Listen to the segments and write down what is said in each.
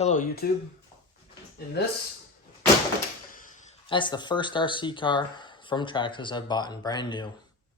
Hello YouTube. In this, that's the first RC car from TRAXXAS I've bought in brand new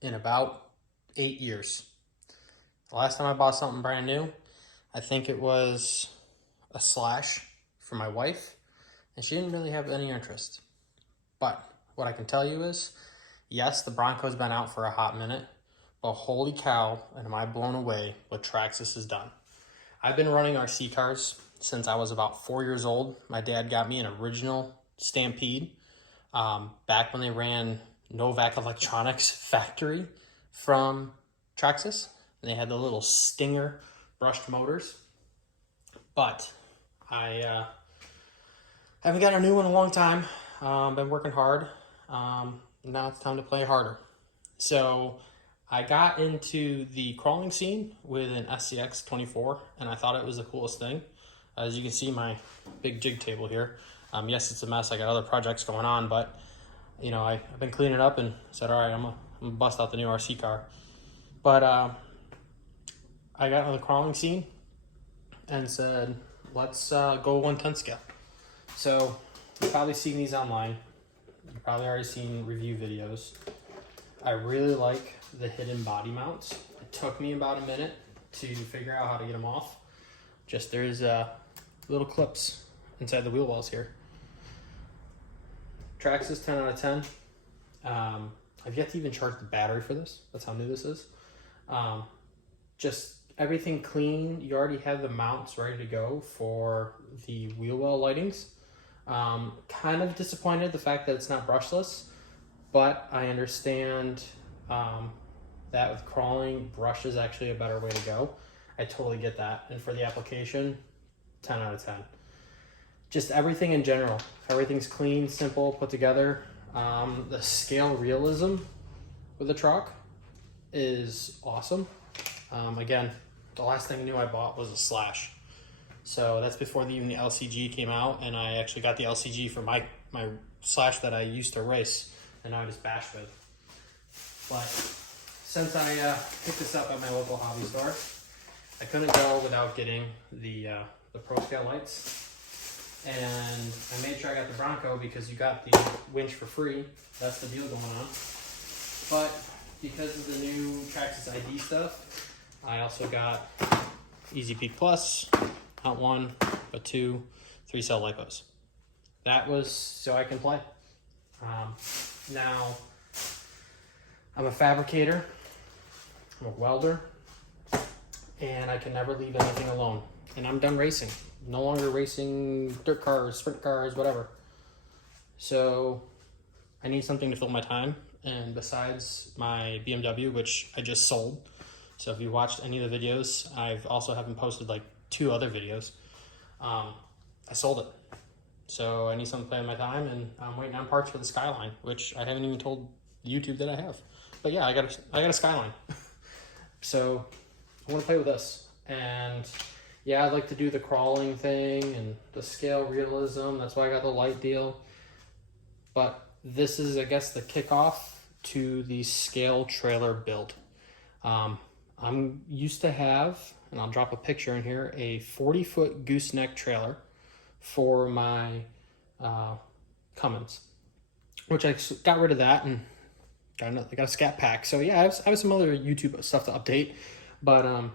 in about 8 years. The last time I bought something brand new, I think it was a Slash for my wife, and she didn't really have any interest. But what I can tell you is, yes, the Bronco's been out for a hot minute, but holy cow, am I blown away what TRAXXAS has done. I've been running RC cars since I was about 4 years old. My dad got me an original Stampede back when they ran Novak Electronics factory from TRAXXAS. And they had the little Stinger brushed motors. But I haven't got a new one in a long time. Been working hard. Now it's time to play harder. So I got into the crawling scene with an SCX 24, and I thought it was the coolest thing. As you can see, my big jig table here. Yes, it's a mess. I got other projects going on, but you know, I've been cleaning it up and said, all right, I'm gonna bust out the new RC car. But I got into the crawling scene and said, let's go 1/10 scale. So you've probably seen these online. You've probably already seen review videos. I really like the hidden body mounts. It took me about a minute to figure out how to get them off. Just there's little clips inside the wheel wells here. TRAXXAS 10 out of 10. I've yet to even charge the battery for this. That's how new this is. Just everything clean. You already have the mounts ready to go for the wheel well lightings. Kind of disappointed the fact that it's not brushless, but I understand that with crawling, brush is actually a better way to go. I totally get that. And for the application, 10 out of 10. Just everything in general. Everything's clean, simple, put together. The scale realism with the truck is awesome. Again, the last thing new I bought was a Slash. So that's before even the LCG came out, and I actually got the LCG for my Slash that I used to race, and now I just bash with. But since I picked this up at my local hobby store, I couldn't go without getting the Pro Scale lights. And I made sure I got the Bronco because you got the winch for free. That's the deal going on. But because of the new TRAXXAS ID stuff, I also got Easy Peak Plus, not one, but two 3-cell lipos. That was so I can play. Now, I'm a fabricator, I'm a welder, and I can never leave anything alone. And I'm done racing. No longer racing dirt cars, sprint cars, whatever. So I need something to fill my time. And besides my BMW, which I just sold. So if you watched any of the videos, I've also haven't posted like 2 other videos. I sold it. So I need something to play in my time, and I'm waiting on parts for the Skyline, which I haven't even told YouTube that I have. But yeah, I got a Skyline. So I want to play with this. And yeah, I'd like to do the crawling thing and the scale realism. That's why I got the light deal. But this is, I guess, the kickoff to the scale trailer build. I'm used to have, and I'll drop a picture in here, a 40-foot gooseneck trailer for my Cummins, which I got rid of that and I got a Scat Pack. So yeah, I have some other YouTube stuff to update, but I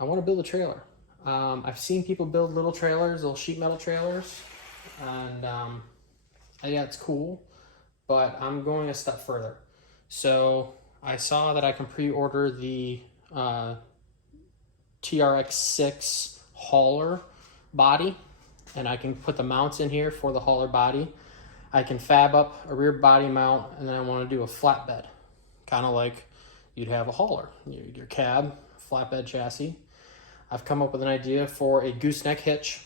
want to build a trailer. I've seen people build little trailers, little sheet metal trailers, and yeah, it's cool, but I'm going a step further. So I saw that I can pre-order the TRX6 hauler body, and I can put the mounts in here for the hauler body. I can fab up a rear body mount, and then I want to do a flatbed, kind of like you'd have a hauler, your cab, flatbed chassis. I've come up with an idea for a gooseneck hitch,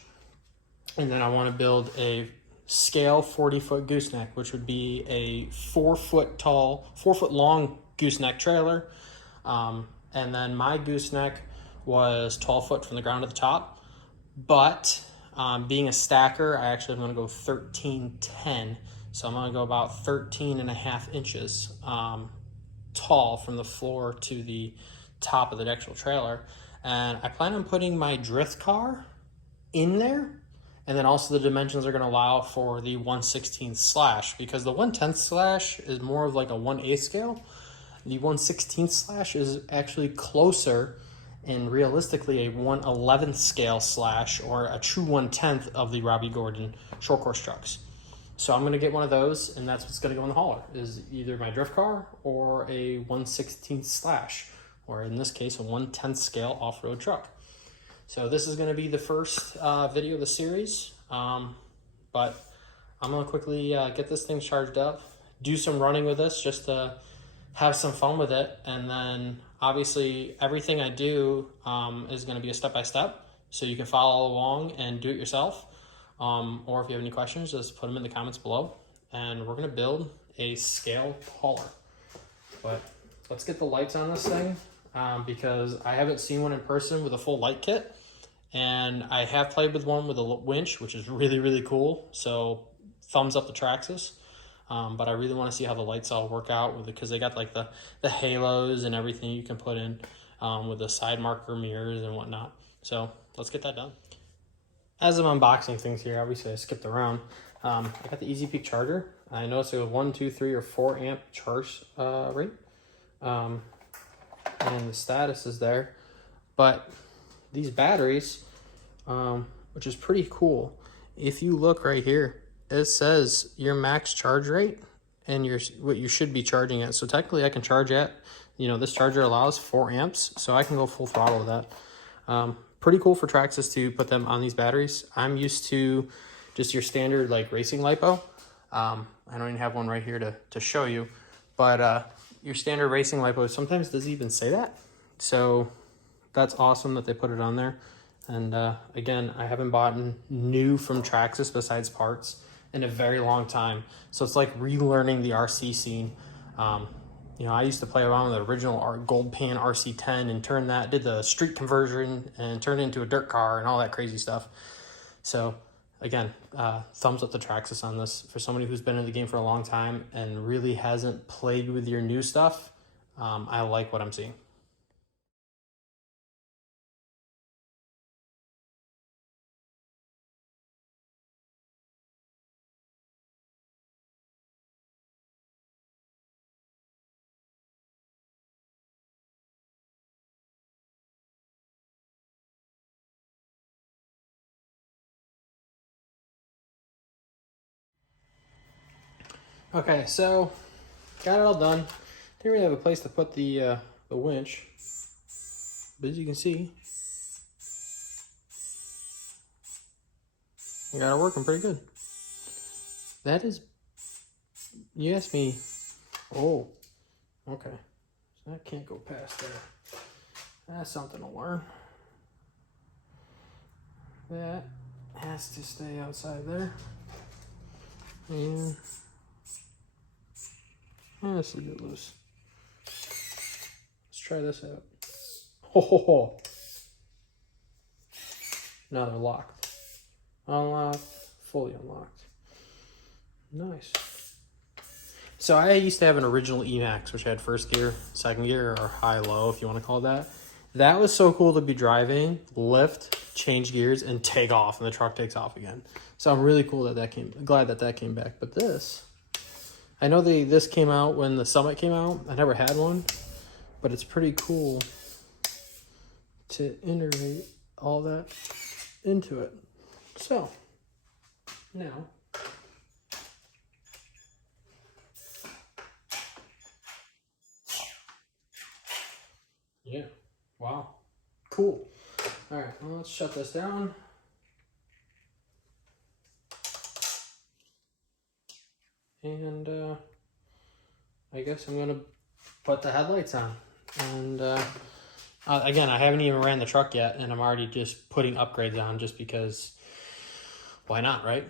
and then I want to build a scale 40-foot gooseneck, which would be a 4-foot tall, 4-foot long gooseneck trailer. And then my gooseneck was 12 foot from the ground to the top, but being a stacker, I actually am going to go 1310. So I'm going to go about 13.5 inches tall from the floor to the top of the actual trailer. And I plan on putting my drift car in there. And then also the dimensions are going to allow for the 1/16 slash, because the 1/10 slash is more of like a 1/8 scale. The 1/16 slash is actually closer and realistically a 1/11 scale slash, or a true 1/10 of the Robbie Gordon short course trucks. So I'm going to get one of those, and that's what's going to go in the hauler, is either my drift car or a 1/16 slash, or in this case a 1/10 scale off-road truck. So this is going to be the first video of the series, but I'm going to quickly get this thing charged up, do some running with this just to have some fun with it, and then obviously everything I do is going to be a step-by-step, so you can follow along and do it yourself, or if you have any questions, just put them in the comments below, and we're going to build a scale hauler. But let's get the lights on this thing, because I haven't seen one in person with a full light kit, and I have played with one with a winch, which is really, really cool. So thumbs up to TRAXXAS. But I really want to see how the lights all work out with it, because they got like the halos and everything you can put in with the side marker mirrors and whatnot. So let's get that done. As I'm unboxing things here, obviously I skipped around. I got the Easy Peak charger. I noticed it was 1, 2, 3, or 4 amp charge rate. And the status is there. But these batteries, which is pretty cool, if you look right here, it says your max charge rate and what you should be charging at. So technically I can charge at, this charger allows 4 amps, so I can go full throttle with that. Pretty cool for TRAXXAS to put them on these batteries. I'm used to just your standard like racing LiPo. I don't even have one right here to show you, but your standard racing LiPo sometimes doesn't even say that. So that's awesome that they put it on there. And again, I haven't bought new from TRAXXAS besides parts in a very long time. So it's like relearning the RC scene. I used to play around with the original gold pan RC10 and did the street conversion and turned it into a dirt car and all that crazy stuff. So again, thumbs up to TRAXXAS on this. For somebody who's been in the game for a long time and really hasn't played with your new stuff, I like what I'm seeing. Okay, so got it all done. Didn't really have a place to put the winch, but as you can see, I got it working pretty good. That is, you asked me, oh, okay, so that can't go past there. That's something to learn. That has to stay outside there. And let's leave it loose. Let's try this out. Oh, now they're locked. Unlocked, fully unlocked. Nice. So I used to have an original Emax, which had first gear, second gear, or high-low, if you want to call it that. That was so cool to be driving, lift, change gears, and take off, and the truck takes off again. So I'm really cool glad that came back. But this, I know this came out when the Summit came out. I never had one, but it's pretty cool to integrate all that into it. So now, yeah, wow, cool. All right, well, let's shut this down. And I guess I'm gonna put the headlights on. And again, I haven't even ran the truck yet, and I'm already just putting upgrades on just because, why not, right?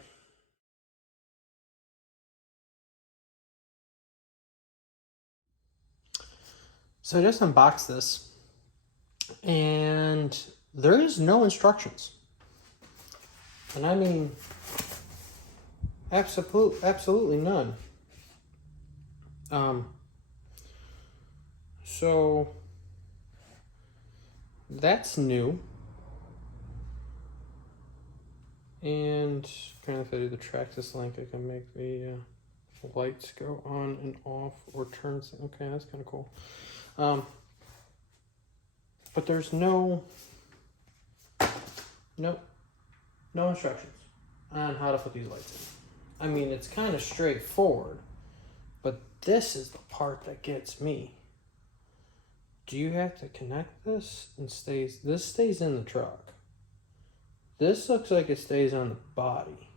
So I just unboxed this, and there is no instructions. And I mean, absolutely none. So that's new. And kind of if I do the TRAXXAS link, I can make the lights go on and off or turn. Okay, that's kind of cool. But there's no instructions on how to put these lights in. I mean, it's kind of straightforward, but this is the part that gets me. Do you have to connect this and this stays in the truck? This looks like it stays on the body.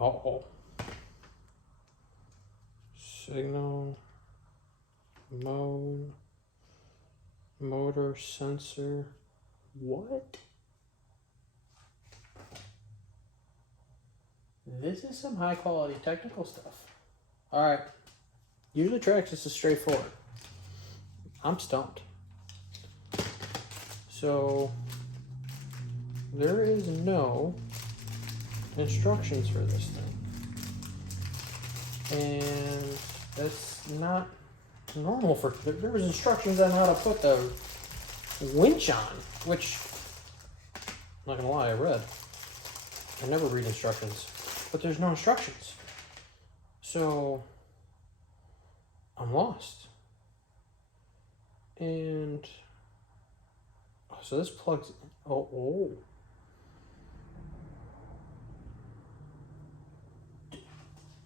Uh-oh. Signal, mode, motor, sensor. What? This is some high quality technical stuff. All right. Usually TRAXXAS is straightforward. I'm stumped. So there is no instructions for this thing. And that's not normal for, there was instructions on how to put the winch on, which, I'm not gonna lie, I read. I never read instructions, but there's no instructions. So I'm lost. And so this plugs in. Oh.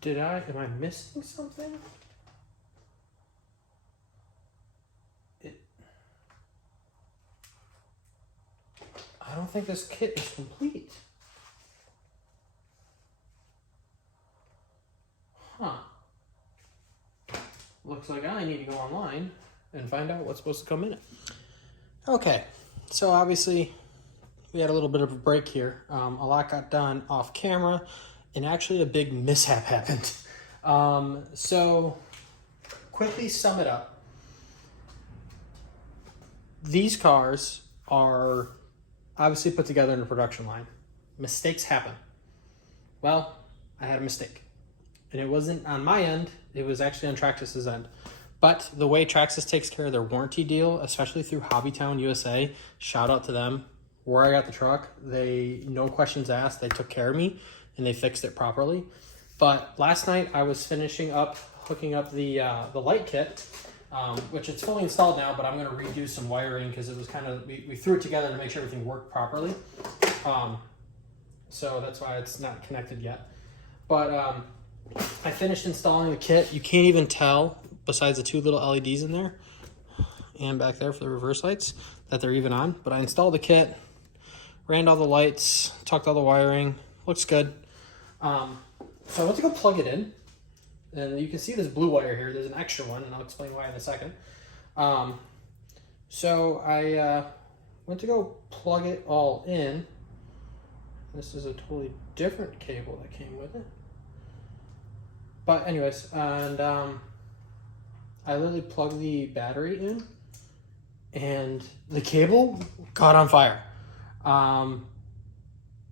Am I missing something? I don't think this kit is complete. Huh. Looks like I need to go online and find out what's supposed to come in it. Okay, so obviously we had a little bit of a break here. A lot got done off camera, and actually a big mishap happened. So quickly sum it up. These cars are obviously put together in a production line. Mistakes happen. Well, I had a mistake. And it wasn't on my end, it was actually on TRAXXAS's end. But the way TRAXXAS takes care of their warranty deal, especially through Hobbytown USA, shout out to them. Where I got the truck, they, no questions asked, they took care of me and they fixed it properly. But last night I was finishing up, hooking up the light kit, which it's fully installed now, but I'm gonna redo some wiring because it was kind of, we threw it together to make sure everything worked properly. So that's why it's not connected yet. But I finished installing the kit. You can't even tell, besides the two little LEDs in there and back there for the reverse lights, that they're even on. But I installed the kit, ran all the lights, tucked all the wiring, looks good. So I went to go plug it in, and you can see this blue wire here. There's an extra one, and I'll explain why in a second. So I went to go plug it all in. This is a totally different cable that came with it. But anyways, and I literally plugged the battery in, and the cable caught on fire.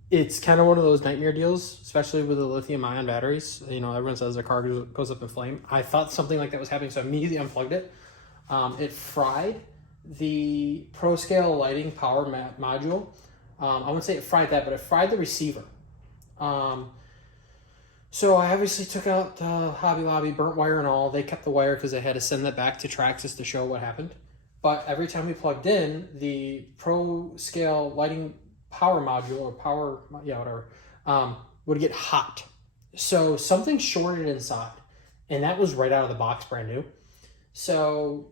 It's kind of one of those nightmare deals, especially with the lithium-ion batteries. You know, everyone says their car goes up in flame. I thought something like that was happening, so I immediately unplugged it. It fried the ProScale lighting power module. I wouldn't say it fried that, but it fried the receiver. So I obviously took out the Hobby Lobby, burnt wire and all. They kept the wire because they had to send that back to TRAXXAS to show what happened. But every time we plugged in, the ProScale lighting power module or power, yeah, whatever, would get hot. So something shorted inside, and that was right out of the box, brand new. So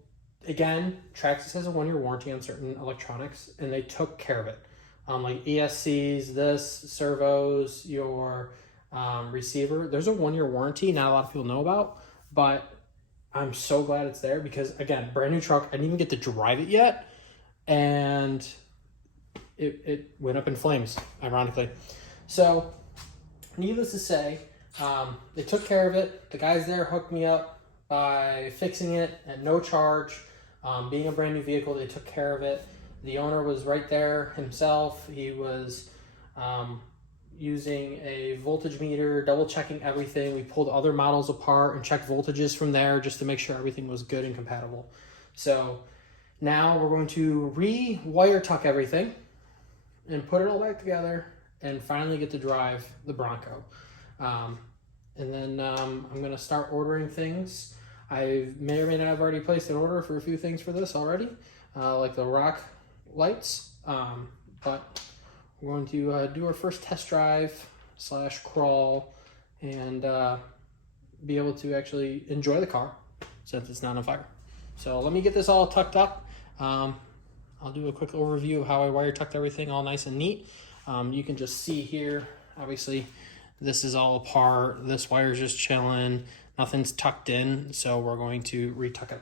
again, TRAXXAS has a 1-year warranty on certain electronics, and they took care of it. Like ESCs, this, servos, your receiver. There's a 1-year warranty, not a lot of people know about, but I'm so glad it's there because, again, brand new truck. I didn't even get to drive it yet, and it went up in flames, ironically. So, needless to say, they took care of it. The guys there hooked me up by fixing it at no charge. Being a brand new vehicle, they took care of it. The owner was right there himself. He was using a voltage meter, double checking everything. We pulled other models apart and checked voltages from there just to make sure everything was good and compatible. So Now we're going to re-wire tuck everything and put it all back together and finally get to drive the Bronco. And then I'm gonna start ordering things. I may or may not have already placed an order for a few things for this already, like the rock lights, but we're going to do our first test drive / crawl and be able to actually enjoy the car since it's not on fire. So let me get this all tucked up. I'll do a quick overview of how I wire tucked everything all nice and neat. You can just see here, obviously this is all apart. This wire's just chilling. Nothing's tucked in, so we're going to retuck it.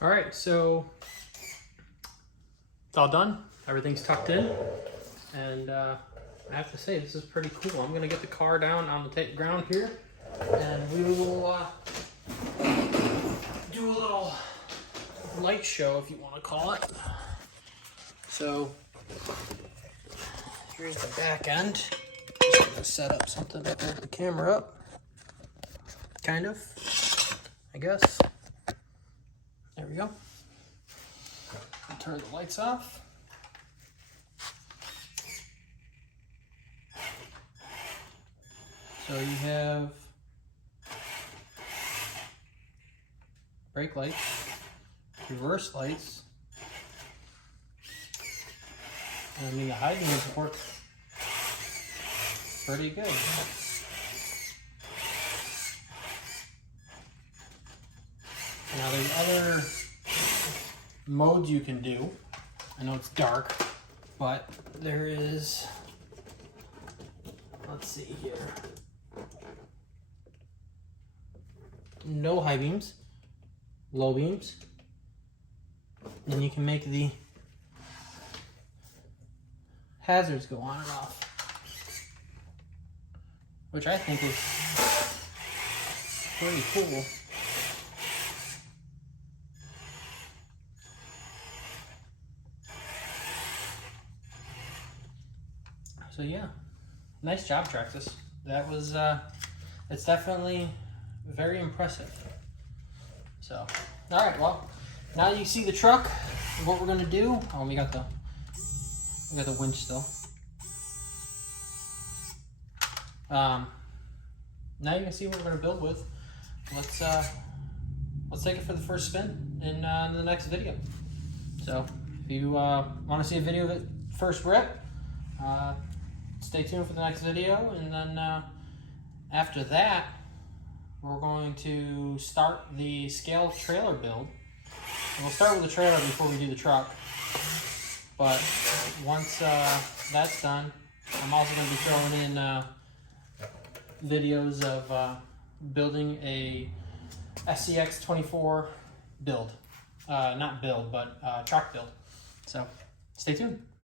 All right, so it's all done. Everything's tucked in, and I have to say this is pretty cool. I'm gonna get the car down on the ground here, and we will do a little light show, if you want to call it. So here's the back end. Just gonna set up something to hold the camera up, kind of, I guess. There we go. I'll turn the lights off. So you have brake lights, reverse lights, and I mean the high beams work pretty good. Now there's other modes you can do. I know it's dark, but there is, let's see here, no high beams, low beams, and you can make the hazards go on and off, which I think is pretty cool. So yeah, nice job, TRAXXAS. That was, it's definitely very impressive. So, all right, well, now you see the truck, what we're gonna do. Oh, we got the winch still. Now you can see what we're gonna build with. Let's take it for the first spin in the next video. So, if you want to see a video of it first rip, stay tuned for the next video, and then after that, we're going to start the scale trailer build. And we'll start with the trailer before we do the truck. But once that's done, I'm also going to be throwing in videos of building a SCX24 build. Not build, but truck build. So stay tuned.